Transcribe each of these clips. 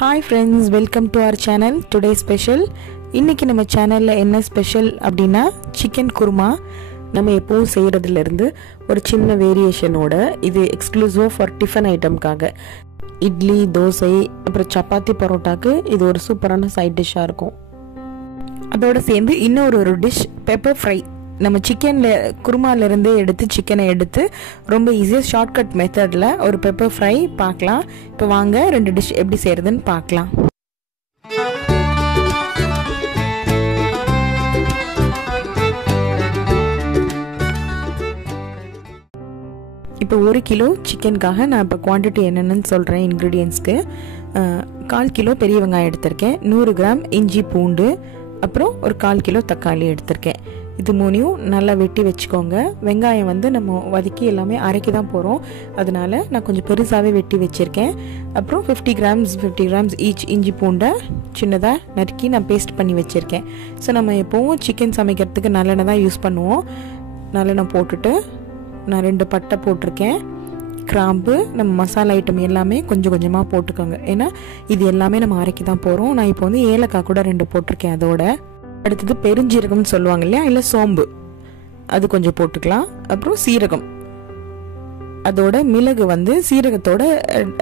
Hi friends, welcome to our channel. Today special. இன்னைக்கு நம்ம சேனல்ல என்ன ஸ்பெஷல் அப்படினா chicken kurma. நம்ம எப்பவும் செய்யறதுல இருந்து ஒரு சின்ன வேரியேஷனோட இது எக்ஸ்க்ளூசிவ் ஃபார் டிஃபன் ஐட்டம்காக இட்லி, தோசை, அப்புறம் சப்பாத்தி, பரோட்டாக்கு இது ஒரு சூப்பரான சைட் டிஷ்ஷா இருக்கும். அதோட சேர்ந்து இன்னொரு டிஷ் பெப்பர் ஃப்ரை. நம்ம சிக்கன்ல குருமால இருந்து எடுத்து சிக்கனை எடுத்து ரொம்ப ஈஸியா ஷார்ட்கட் மெத்தட்ல ஒரு பெப்பர் ஃப்ரை பார்க்கலாம். இப்போ வாங்க ரெண்டு டிஷ் எப்படி செய்யறதுன்னு பார்க்கலாம். இப்போ 1 கிலோ சிக்கனுக்காக நான் இப்போ குவான்டிட்டி என்னென்னு சொல்கிறேன். இன்க்ரீடியன்ஸ்க்கு 1/4 கிலோ பெரிய வெங்காயம் எடுத்திருக்கேன், 100 கிராம் இஞ்சி பூண்டு, அப்புறம் ஒரு 1/4 கிலோ தக்காளி எடுத்திருக்கேன். இது மூணையும் நல்லா வெட்டி வச்சுக்கோங்க. வெங்காயம் வந்து நம்ம வதக்கி எல்லாமே அரைக்கி தான் போகிறோம், அதனால நான் கொஞ்சம் பெருசாகவே வெட்டி வச்சுருக்கேன். அப்புறம் 50 கிராம்ஸ் ஈச் இஞ்சி பூண்டை சின்னதாக நறுக்கி நான் பேஸ்ட் பண்ணி வச்சுருக்கேன். ஸோ நம்ம எப்போவும் சிக்கன் சமைக்கிறதுக்கு நல்லெண்ணெய் தான் யூஸ் பண்ணுவோம். நல்லெண்ணெய் போட்டுட்டு நான் 2 பட்டை போட்டிருக்கேன். கிராம்பு, நம்ம மசாலா ஐட்டம் எல்லாமே கொஞ்சம் கொஞ்சமாக போட்டுக்கோங்க, ஏன்னா இது எல்லாமே நம்ம அரைக்கி தான் போகிறோம். நான் இப்போ வந்து ஏலக்காய் கூட 2 போட்டிருக்கேன். அதோட அடுத்தது பெருஞ்சீரகம்னு சொல்லுவாங்க இல்லையா, இல்லை சோம்பு, அது கொஞ்சம் போட்டுக்கலாம். அப்புறம் சீரகம், அதோட மிளகு வந்து சீரகத்தோட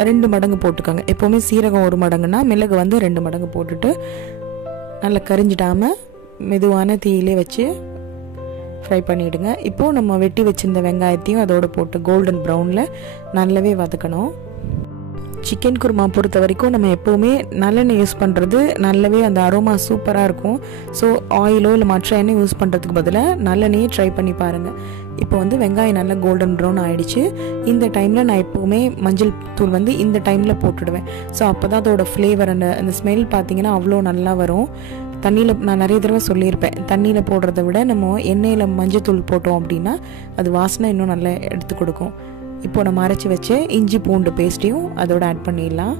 2 மடங்கு போட்டுக்கோங்க. எப்போவுமே சீரகம் 1 மடங்குன்னா மிளகு வந்து 2 மடங்கு போட்டுட்டு நல்லா கரிஞ்சிடாமல் மெதுவான தீயிலே வச்சு ஃப்ரை பண்ணிவிடுங்க. இப்போது நம்ம வெட்டி வச்சிருந்த வெங்காயத்தையும் அதோடு போட்டு கோல்டன் ப்ரௌனில் நல்லாவே வதக்கணும். சிக்கன் குருமா பொறுத்த வரைக்கும் நம்ம எப்போவுமே நல்லெண்ணெய் யூஸ் பண்ணுறது நல்லாவே அந்த அரோமா சூப்பராக இருக்கும். ஸோ ஆயிலோ இல்லை மற்ற எண்ணெய் யூஸ் பண்ணுறதுக்கு பதிலாக நல்லெண்ணெயே ட்ரை பண்ணி பாருங்கள். இப்போ வந்து வெங்காயம் நல்லா கோல்டன் ப்ரௌன் ஆகிடுச்சு. இந்த டைமில் நான் எப்போவுமே மஞ்சள் தூள் வந்து இந்த டைமில் போட்டுடுவேன். ஸோ அப்போ தான் அதோட ஃப்ளேவர் அந்த ஸ்மெல் பார்த்திங்கன்னா அவ்வளோ நல்லா வரும். தண்ணியில் நான் நிறைய தடவை சொல்லியிருப்பேன், தண்ணியில் போடுறத விட நம்ம எண்ணெயில் மஞ்சள் தூள் போட்டோம் அப்படின்னா அது வாசனை இன்னும் நல்லா எடுத்து கொடுக்கும். இப்போ நம்ம அரைச்சி வச்ச இஞ்சி பூண்டு பேஸ்ட்டையும் அதோட ஆட் பண்ணிடலாம்.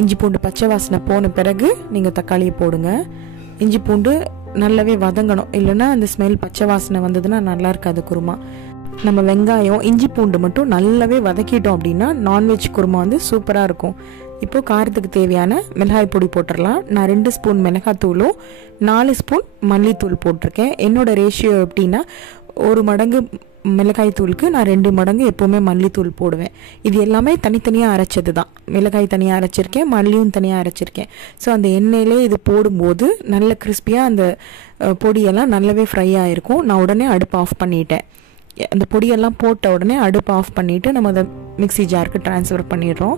இஞ்சி பூண்டு பச்சை வாசனை போன பிறகு நீங்கள் தக்காளியை போடுங்க. இஞ்சி பூண்டு நல்லாவே வதங்கணும், இல்லைன்னா அந்த ஸ்மெல் பச்சை வாசனை வந்ததுன்னா நல்லா இருக்காது குருமா. நம்ம வெங்காயம் இஞ்சி பூண்டு மட்டும் நல்லாவே வதக்கிட்டோம் அப்படின்னா நான்வெஜ் குருமா வந்து சூப்பராக இருக்கும். இப்போது காரத்துக்கு தேவையான மிளகாய் பொடி போட்டுடலாம். நான் 2 ஸ்பூன் மிளகாத்தூளும் 4 ஸ்பூன் மல்லித்தூள் போட்டிருக்கேன். என்னோட ரேஷியோ எப்படின்னா 1 மடங்கு மிளகாய் தூளுக்கு நான் 2 மடங்கு எப்போவுமே மல்லித்தூள் போடுவேன். இது எல்லாமே தனித்தனியாக அரைச்சது தான். மிளகாய் தனியாக அரைச்சிருக்கேன், மல்லியும் தனியாக அரைச்சிருக்கேன். ஸோ அந்த எண்ணெயிலே இது போடும்போது நல்ல கிறிஸ்பியாக அந்த பொடியெல்லாம் நல்லாவே ஃப்ரை ஆகிருக்கும். நான் உடனே அடுப்பு ஆஃப் பண்ணிட்டேன். அந்த பொடியெல்லாம் போட்ட உடனே அடுப்பு ஆஃப் பண்ணிவிட்டு நம்ம அதை மிக்ஸி ஜாருக்கு ட்ரான்ஸ்ஃபர் பண்ணிடுறோம்.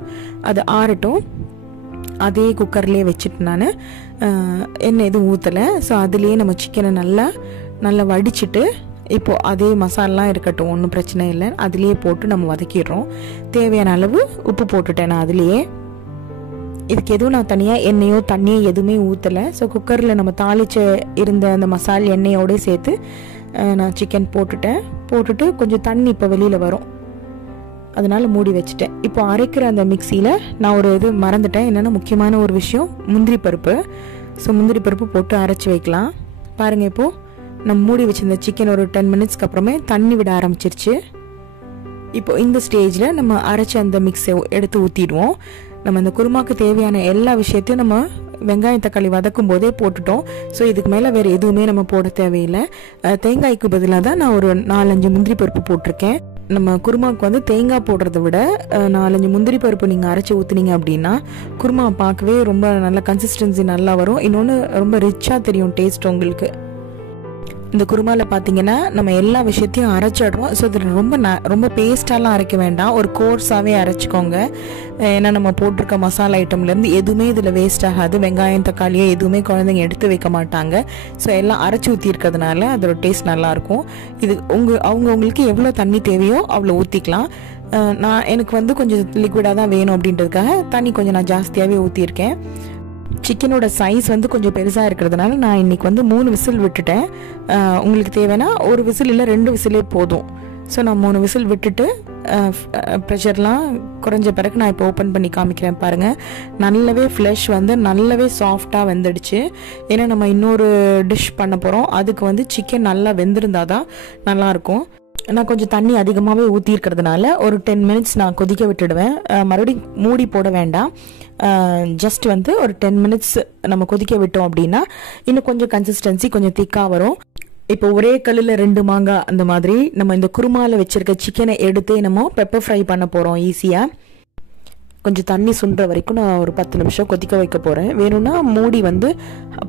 அது ஆறட்டும். அதே குக்கர்லேயே வச்சுட்டு நான் எண்ணெய் எதுவும் ஊற்றலை. ஸோ அதுலேயே நம்ம சிக்கனை நல்லா வடிச்சிட்டு இப்போது அதே மசாலாம் இருக்கட்டும், ஒன்றும் பிரச்சனை இல்லை, அதுலேயே போட்டு நம்ம வதக்கிடுறோம். தேவையான அளவு உப்பு போட்டுட்டேன் நான் அதுலேயே. இதுக்கு எதுவும் நான் தனியாக எண்ணெயோ தண்ணியோ எதுவுமே ஊற்றலை. ஸோ குக்கரில் நம்ம தாளிச்ச இருந்த அந்த மசால் எண்ணெயோடு சேர்த்து நான் சிக்கன் போட்டுட்டு கொஞ்சம் தண்ணி இப்போ வெளியில் வரும், அதனால் மூடி வச்சுட்டேன். இப்போ அரைக்கிற அந்த மிக்சியில் நான் ஒரு இது மறந்துட்டேன், என்னென்னா முக்கியமான ஒரு விஷயம், முந்திரி பருப்பு. ஸோ முந்திரி பருப்பு போட்டு அரைச்சி வைக்கலாம். பாருங்கள், இப்போது நம்ம மூடி வச்சிருந்த சிக்கன் ஒரு 10 மினிட்ஸ்க்கு அப்புறமே தண்ணி விட ஆரம்பிச்சிருச்சு. இப்போ இந்த ஸ்டேஜில் நம்ம அரைச்சி அந்த மிக்ஸை எடுத்து ஊற்றிடுவோம். நம்ம இந்த குருமாக்கு தேவையான எல்லா விஷயத்தையும் நம்ம வெங்காயம் தக்காளி வதக்கும் போதே போட்டுட்டோம். ஸோ இதுக்கு மேலே வேறு எதுவுமே நம்ம போட தேவையில்லை. தேங்காய்க்கு பதிலாக தான் நான் ஒரு 4-5 முந்திரி பருப்பு போட்டிருக்கேன். நம்ம குருமாவுக்கு வந்து தேங்காய் போடுறத விட 4-5 முந்திரி பருப்பு நீங்கள் அரைச்சி ஊற்றுனீங்க அப்படின்னா குருமா பார்க்கவே ரொம்ப நல்ல கன்சிஸ்டன்சி நல்லா வரும். இன்னொன்று ரொம்ப ரிச்சாக தெரியும் டேஸ்ட் உங்களுக்கு. இந்த குருமாவில் பார்த்தீங்கன்னா நம்ம எல்லா விஷயத்தையும் அரைச்சிடுறோம். ஸோ இது ரொம்ப பேஸ்டாலாம் அரைக்க வேண்டாம், ஒரு கோர்ஸாகவே அரைச்சிக்கோங்க. ஏன்னா நம்ம போட்டிருக்க மசாலா ஐட்டம்லேருந்து எதுவுமே இதில் வேஸ்ட் ஆகாது. வெங்காயம் தக்காளியோ எதுவுமே குழந்தைங்க எடுத்து வைக்க மாட்டாங்க. ஸோ எல்லாம் அரைச்சி ஊற்றி இருக்கிறதுனால அதோட டேஸ்ட் நல்லாயிருக்கும். இது அவங்களுக்கு எவ்வளோ தண்ணி தேவையோ அவ்வளோ ஊற்றிக்கலாம். எனக்கு வந்து கொஞ்சம் லிக்விடாக தான் வேணும் அப்படின்றதுக்காக தண்ணி கொஞ்சம் நான் ஜாஸ்தியாகவே ஊற்றியிருக்கேன். சிக்கனோட சைஸ் வந்து கொஞ்சம் பெருசாக இருக்கிறதுனால நான் இன்றைக்கி வந்து 3 விசில் விட்டுட்டேன். உங்களுக்கு தேவைன்னா 1 விசில் இல்லை 2 விசிலே போதும். ஸோ நான் 3 விசில் விட்டுட்டு ப்ரெஷர்லாம் குறைஞ்ச பிறகு நான் இப்போ ஓப்பன் பண்ணி காமிக்கிறேன். பாருங்கள், நல்லாவே ஃப்ளஷ் வந்து நல்லாவே சாஃப்டாக வெந்துடுச்சு. ஏன்னா நம்ம இன்னொரு டிஷ் பண்ண போகிறோம், அதுக்கு வந்து சிக்கன் நல்லா வெந்திருந்தால் தான் நல்லாயிருக்கும். நான் கொஞ்சம் தண்ணி அதிகமாகவே ஊற்றிருக்கிறதுனால ஒரு 10 மினிட்ஸ் நான் கொதிக்க விட்டுடுவேன். மறுபடியும் மூடி போட வேண்டாம். ஜஸ்ட் வந்து ஒரு 10 மினிட்ஸ் நம்ம கொதிக்க விட்டோம் அப்படின்னா இன்னும் கொஞ்சம் கன்சிஸ்டன்சி கொஞ்சம் திக்காக வரும். இப்போ ஒரே கல்லில் 2 மாங்காய் அந்த மாதிரி நம்ம இந்த குருமாவில் வச்சுருக்க சிக்கனை எடுத்து நம்ம பெப்பர் ஃப்ரை பண்ண போகிறோம் ஈஸியாக. கொஞ்சம் தண்ணி சுண்டுற வரைக்கும் நான் ஒரு 10 நிமிஷம் கொதிக்க வைக்க போகிறேன். வேணும்னா மூடி வந்து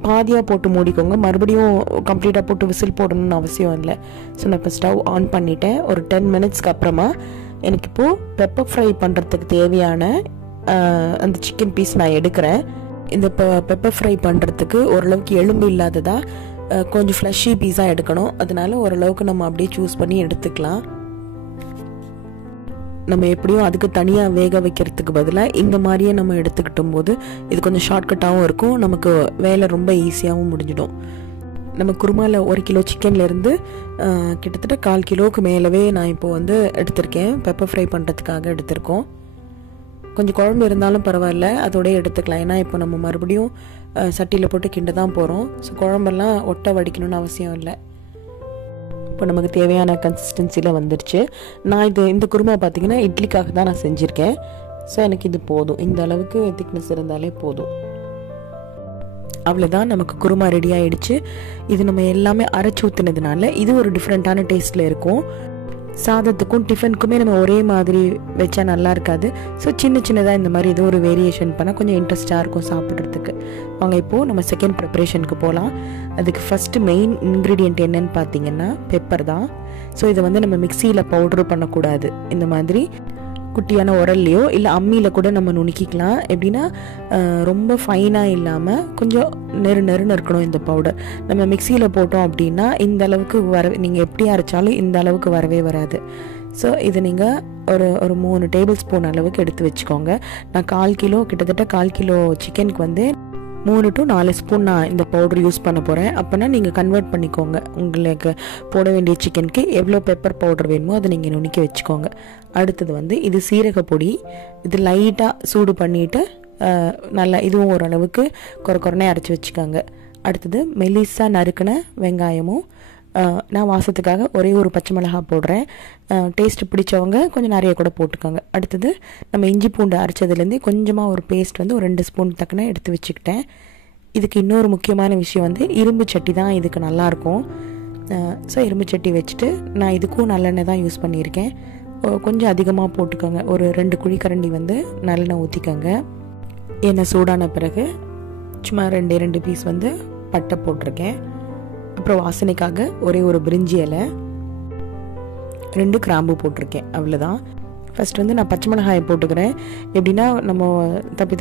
பாதியாக போட்டு மூடிக்கோங்க, மறுபடியும் கம்ப்ளீட்டாக போட்டு விசில் போடணும்னு அவசியம் இல்லை. ஸோ நான் இப்போ ஸ்டவ் ஆன் பண்ணிட்டேன். ஒரு 10 மினிட்ஸ்க்கு அப்புறமா எனக்கு இப்போது பெப்பர் ஃப்ரை பண்ணுறதுக்கு தேவையான அந்த சிக்கன் பீஸ் நான் எடுக்கிறேன். இந்த பெப்பர் ஃப்ரை பண்ணுறதுக்கு ஓரளவுக்கு எலும்பு இல்லாததா கொஞ்சம் ஃப்ளஷி பீஸாக எடுக்கணும். அதனால ஓரளவுக்கு நம்ம அப்படியே சூஸ் பண்ணி எடுத்துக்கலாம். நம்ம எப்படியும் அதுக்கு தனியாக வேக வைக்கிறதுக்கு பதிலாக இந்த மாதிரியே நம்ம எடுத்துக்கிட்டும் போது இது கொஞ்சம் ஷார்ட்கட்டாகவும் இருக்கும், நமக்கு வேலை ரொம்ப ஈஸியாகவும் முடிஞ்சிடும். நம்ம குருமாவில் 1 கிலோ சிக்கன்லேருந்து கிட்டத்தட்ட 1/4 கிலோவுக்கு மேலவே நான் இப்போ வந்து எடுத்திருக்கேன். பெப்பர் ஃப்ரை பண்ணுறதுக்காக எடுத்திருக்கோம். கொஞ்சம் குழம்பு இருந்தாலும் பரவாயில்ல, அதோடய எடுத்துக்கலாம். ஏன்னா இப்போ நம்ம மறுபடியும் சட்டியில் போட்டு கிண்ட தான் போகிறோம். ஸோ குழம்பெல்லாம் ஒட்ட வடிக்கணும்னு அவசியம் இல்லை. இப்போ நமக்கு தேவையான கன்சிஸ்டன்சியில் வந்துடுச்சு. நான் இந்த குருமா பார்த்திங்கன்னா இட்லிக்காக தான் நான் செஞ்சுருக்கேன். ஸோ எனக்கு இது போதும், இந்த அளவுக்கு திக்னஸ் இருந்தாலே போதும். அவ்வளோதான், நமக்கு குருமா ரெடி ஆகிடுச்சு. இது நம்ம எல்லாமே அரைச்சி ஊற்றுனதுனால இது ஒரு டிஃப்ரெண்ட்டான டேஸ்ட்டில் இருக்கும். சாதத்துக்கும் டிஃபனுக்குமே நம்ம ஒரே மாதிரி வச்சா நல்லா இருக்காது. ஸோ சின்னதாக இந்த மாதிரி ஏதோ ஒரு வேரியேஷன் பண்ணால் கொஞ்சம் இன்ட்ரெஸ்டாக இருக்கும் சாப்பிட்றதுக்கு. வாங்க இப்போது நம்ம செகண்ட் ப்ரிப்பரேஷனுக்கு போகலாம். அதுக்கு ஃபஸ்ட்டு மெயின் இன்க்ரீடியன்ட் என்னன்னு பார்த்தீங்கன்னா பெப்பர் தான். ஸோ இதை வந்து நம்ம மிக்சியில் பவுட்ரு பண்ணக்கூடாது. இந்த மாதிரி குட்டியான உரல்லையோ இல்லை அம்மியில் கூட நம்ம நுணுக்கிக்கலாம். எப்படின்னா ரொம்ப ஃபைனாக இல்லாமல் கொஞ்சம் நெருன்னு இருக்கணும் இந்த பவுடர். நம்ம மிக்சியில் போட்டோம் அப்படின்னா இந்த அளவுக்கு நீங்கள் எப்படி அரைச்சாலும் இந்த அளவுக்கு வரவே வராது. ஸோ இது நீங்கள் ஒரு 3 டேபிள் ஸ்பூன் அளவுக்கு எடுத்து வச்சுக்கோங்க. நான் கிட்டத்தட்ட 1/4 கிலோ சிக்கனுக்கு வந்து 3 to 4 ஸ்பூன் நான் இந்த பவுடர் யூஸ் பண்ண போகிறேன். அப்போனா நீங்கள் கன்வெர்ட் பண்ணிக்கோங்க. உங்களுக்கு போட வேண்டிய சிக்கனுக்கு எவ்வளோ பெப்பர் பவுடர் வேணுமோ அதை நீங்கள் நுணுக்கி வச்சுக்கோங்க. அடுத்தது வந்து இது சீரக பொடி. இது லைட்டாக சூடு பண்ணிவிட்டு நல்லா இதுவும் ஓரளவுக்கு குறைனே அரைச்சி வச்சுக்கோங்க. அடுத்தது மெலிசாக நறுக்கின வெங்காயமும், நான் வாசத்துக்காக ஒரே ஒரு பச்சை மிளகாய் போடுறேன். டேஸ்ட்டு பிடிச்சவங்க கொஞ்சம் நிறைய கூட போட்டுக்கோங்க. அடுத்தது நம்ம இஞ்சி பூண்டு அரைச்சதுலேருந்து கொஞ்சமாக ஒரு பேஸ்ட் வந்து ஒரு 2 ஸ்பூன் தக்கன எடுத்து வச்சுக்கிட்டேன். இதுக்கு இன்னொரு முக்கியமான விஷயம் வந்து இரும்பு சட்டி தான் இதுக்கு நல்லாயிருக்கும். ஸோ இரும்பு சட்டி வச்சுட்டு நான் இதுக்கும் நல்லெண்ணெய் தான் யூஸ் பண்ணியிருக்கேன். கொஞ்சம் அதிகமாக போட்டுக்கோங்க. ஒரு 2 குழிக்கரண்டி வந்து நல்லெண்ணெய் ஊற்றிக்கோங்க. எண்ணெய் சூடான பிறகு சும்மா 2 பீஸ் வந்து பட்டை போட்டிருக்கேன். அப்புறம் வாசனைக்காக ஒரே ஒரு பிரிஞ்சி இலை, 2 கிராம்பு போட்டிருக்கேன். அவ்வளோதான். ஃபஸ்ட் வந்து நான் பச்சை மிளகாயை போட்டுக்கிறேன். எப்படின்னா நம்ம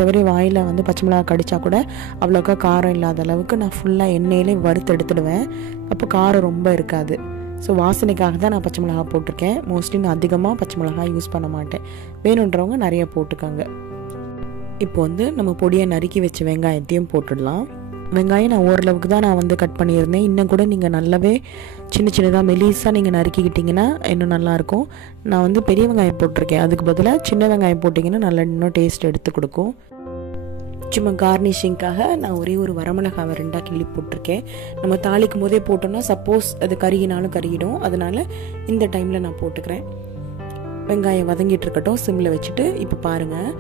தவறி வாயில் வந்து பச்சை மிளகாய் கடிச்சா கூட அவ்வளோக்கா காரம் இல்லாத அளவுக்கு நான் ஃபுல்லாக எண்ணெயிலே வறுத்து எடுத்துடுவேன். அப்போ காரம் ரொம்ப இருக்காது. ஸோ வாசனைக்காக தான் நான் பச்சை மிளகாய் போட்டிருக்கேன். மோஸ்ட்லி நான் அதிகமாக பச்சை மிளகாய் யூஸ் பண்ண மாட்டேன். வேணுன்றவங்க நிறைய போட்டுக்கோங்க. இப்போ வந்து நம்ம பொடியை நறுக்கி வச்ச வெங்காயத்தையும் போட்டுடலாம். வெங்காயம் நான் ஓரளவுக்கு தான் நான் வந்து கட் பண்ணியிருந்தேன். இன்னும் கூட நீங்கள் நல்லாவே சின்னதாக மெலிசாக நீங்கள் நறுக்கிக்கிட்டிங்கன்னா இன்னும் நல்லாயிருக்கும். நான் வந்து பெரிய வெங்காயம் போட்டிருக்கேன். அதுக்கு பதிலாக சின்ன வெங்காயம் போட்டிங்கன்னா நல்லா இன்னும் டேஸ்ட் எடுத்து கொடுக்கும். சும்மா கார்னிஷிங்காக நான் ஒரே ஒரு வரமிளகாவை 2 கிள்ளி போட்டிருக்கேன். நம்ம தாளிக்கும் போதே போட்டோம்னா சப்போஸ் அது கருகினாலும் கருகிடும். அதனால் இந்த டைமில் நான் போட்டுக்கிறேன். வெங்காயம் வதங்கிட்டு இருக்கட்டும் சிம்மில் வச்சுட்டு. இப்போ பாருங்கள்,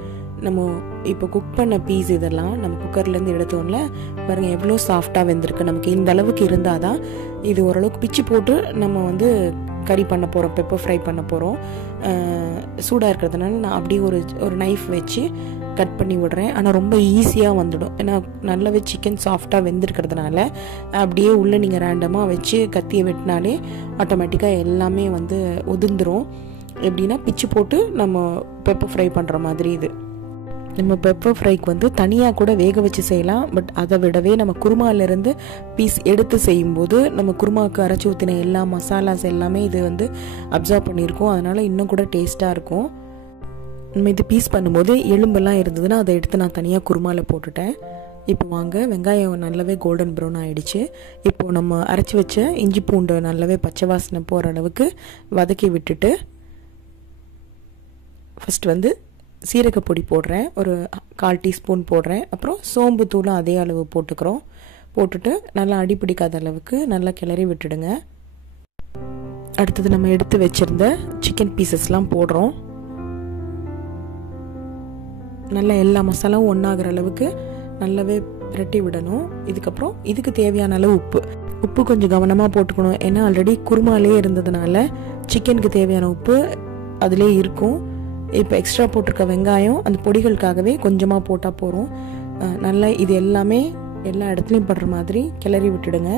நம்ம இப்போ குக் பண்ண பீஸ் இதெல்லாம் நம்ம குக்கர்லேருந்து எடுத்தோம்ல பாருங்கள் எவ்வளோ சாஃப்டாக வெந்திருக்கு. நமக்கு இந்த அளவுக்கு இருந்தால் தான் இது ஓரளவுக்கு பிச்சு போட்டு நம்ம வந்து கறி பண்ண போகிறோம், பெப்பர் ஃப்ரை பண்ண போகிறோம். சூடாக இருக்கிறதுனால நான் அப்படியே ஒரு நைஃப் வச்சு கட் பண்ணி விடுறேன். ஆனால் ரொம்ப ஈஸியாக வந்துடும். ஏன்னா நல்லாவே சிக்கன் சாஃப்டாக வெந்திருக்கிறதுனால அப்படியே உள்ளே நீங்கள் ரேண்டமாக வச்சு கத்தியை வெட்டினாலே ஆட்டோமேட்டிக்காக எல்லாமே வந்து உதிர்ந்துடும். எப்படின்னா பிச்சு போட்டு நம்ம பெப்பர் ஃப்ரை பண்ணுற மாதிரி. இது நம்ம பெப்பர் ஃப்ரைக்கு வந்து தனியாக கூட வேக வச்சு செய்யலாம். பட் அதை விடவே நம்ம குருமாலேருந்து பீஸ் எடுத்து செய்யும்போது நம்ம குருமாவுக்கு அரைச்சி ஊற்றின எல்லா மசாலாஸ் எல்லாமே இது வந்து அப்சர்வ் பண்ணியிருக்கோம். அதனால் இன்னும் கூட டேஸ்ட்டாக இருக்கும். நம்ம இது பீஸ் பண்ணும்போது எலும்பெல்லாம் இருந்ததுன்னா அதை எடுத்து நான் தனியாக குருமாவில் போட்டுட்டேன். இப்போ வாங்க, வெங்காயம் நல்லாவே கோல்டன் ப்ரௌன் ஆகிடுச்சு. இப்போது நம்ம அரைச்சி வச்ச இஞ்சி பூண்டு நல்லாவே பச்சை வாசனை போகிற அளவுக்கு வதக்கி விட்டுட்டு ஃபஸ்ட் வந்து சீரகப்பொடி போடுறேன். ஒரு 1/4 டீஸ்பூன் போடுறேன். அப்புறம் சோம்பு தூளும் அதே அளவு போட்டுட்டு நல்லா அடி பிடிக்காத அளவுக்கு நல்லா கிளறி விட்டுடுங்க. அடுத்தது நம்ம எடுத்து வச்சிருந்த சிக்கன் பீசஸ்லாம் போடுறோம். நல்லா எல்லா மசாலாவும் ஒன்றாகிற அளவுக்கு நல்லாவே பிரட்டி விடணும். இதுக்கப்புறம் இதுக்கு தேவையான அளவு உப்பு கொஞ்சம் கவனமாக போட்டுக்கணும். ஏன்னா ஆல்ரெடி குருமாலே இருந்ததுனால சிக்கனுக்கு தேவையான உப்பு அதிலே இருக்கும். இப்போ எக்ஸ்ட்ரா போட்டிருக்க வெங்காயம் அந்த பொடிகளுக்காகவே கொஞ்சமாக போட்டால் போகிறோம். நல்லா இது எல்லாமே எல்லா இடத்துலையும் படுற மாதிரி கிளறி விட்டுடுங்க.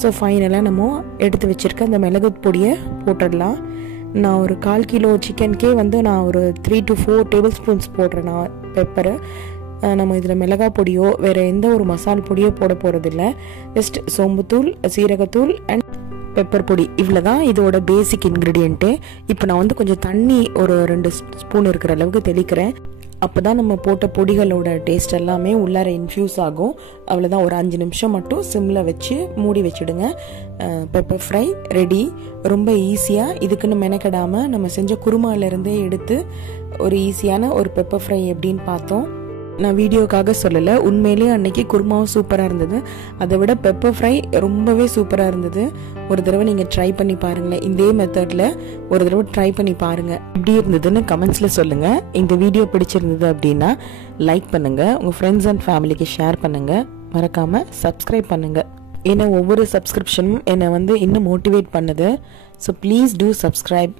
ஸோ ஃபைனலாக நம்ம எடுத்து வச்சுருக்க அந்த மிளகு பொடியை போட்டுடலாம். நான் ஒரு 1/4 கிலோ சிக்கனுக்கே வந்து நான் ஒரு 3 to 4 டேபிள் ஸ்பூன்ஸ் போடுறேன் நான் பெப்பரை. நம்ம இதில் மிளகாய் பொடியோ வேறு எந்த ஒரு மசால் பொடியோ போட போகிறதில்ல. ஜஸ்ட் சோம்புத்தூள், சீரகத்தூள் அண்ட் பெப்பர் பொடி, இவ்வளோ தான் இதோட பேசிக் இன்க்ரீடியண்ட்டு. இப்போ நான் வந்து கொஞ்சம் தண்ணி ஒரு 2 ஸ்பூன் இருக்கிற அளவுக்கு தெளிக்கிறேன். அப்போ தான் நம்ம போட்ட பொடிகளோட டேஸ்ட் எல்லாமே உள்ளார இன்ஃப்யூஸ் ஆகும். அவ்வளோதான், ஒரு 5 நிமிஷம் மட்டும் சிம்மில் வச்சு மூடி வச்சுடுங்க. Pepper fry ready. ரொம்ப ஈஸியாக, இதுக்குன்னு மெனக்கெடாமல் நம்ம செஞ்ச குருமாலேருந்தே எடுத்து ஒரு ஈஸியான ஒரு பெப்பர் ஃப்ரை எப்படின்னு பார்த்தோம். நான் வீடியோக்காக சொல்லலை, உண்மையிலேயே அன்னைக்கு குருமாவும் சூப்பராக இருந்தது. அதை விட பெப்பர் ஃப்ரை ரொம்பவே சூப்பராக இருந்தது. ஒரு தடவை நீங்கள் ட்ரை பண்ணி பாருங்களேன். இதே மெத்தடில் ஒரு தடவை ட்ரை பண்ணி பாருங்கள். எப்படி இருந்ததுன்னு கமெண்ட்ஸில் சொல்லுங்கள். இந்த வீடியோ பிடிச்சிருந்தது அப்படின்னா லைக் பண்ணுங்கள், உங்கள் ஃப்ரெண்ட்ஸ் அண்ட் ஃபேமிலிக்கு ஷேர் பண்ணுங்கள், மறக்காமல் சப்ஸ்கிரைப் பண்ணுங்கள். ஏன்னா ஒவ்வொரு சப்ஸ்கிரிப்ஷனும் என்னை வந்து இன்னும் மோட்டிவேட் பண்ணுது. So please do subscribe.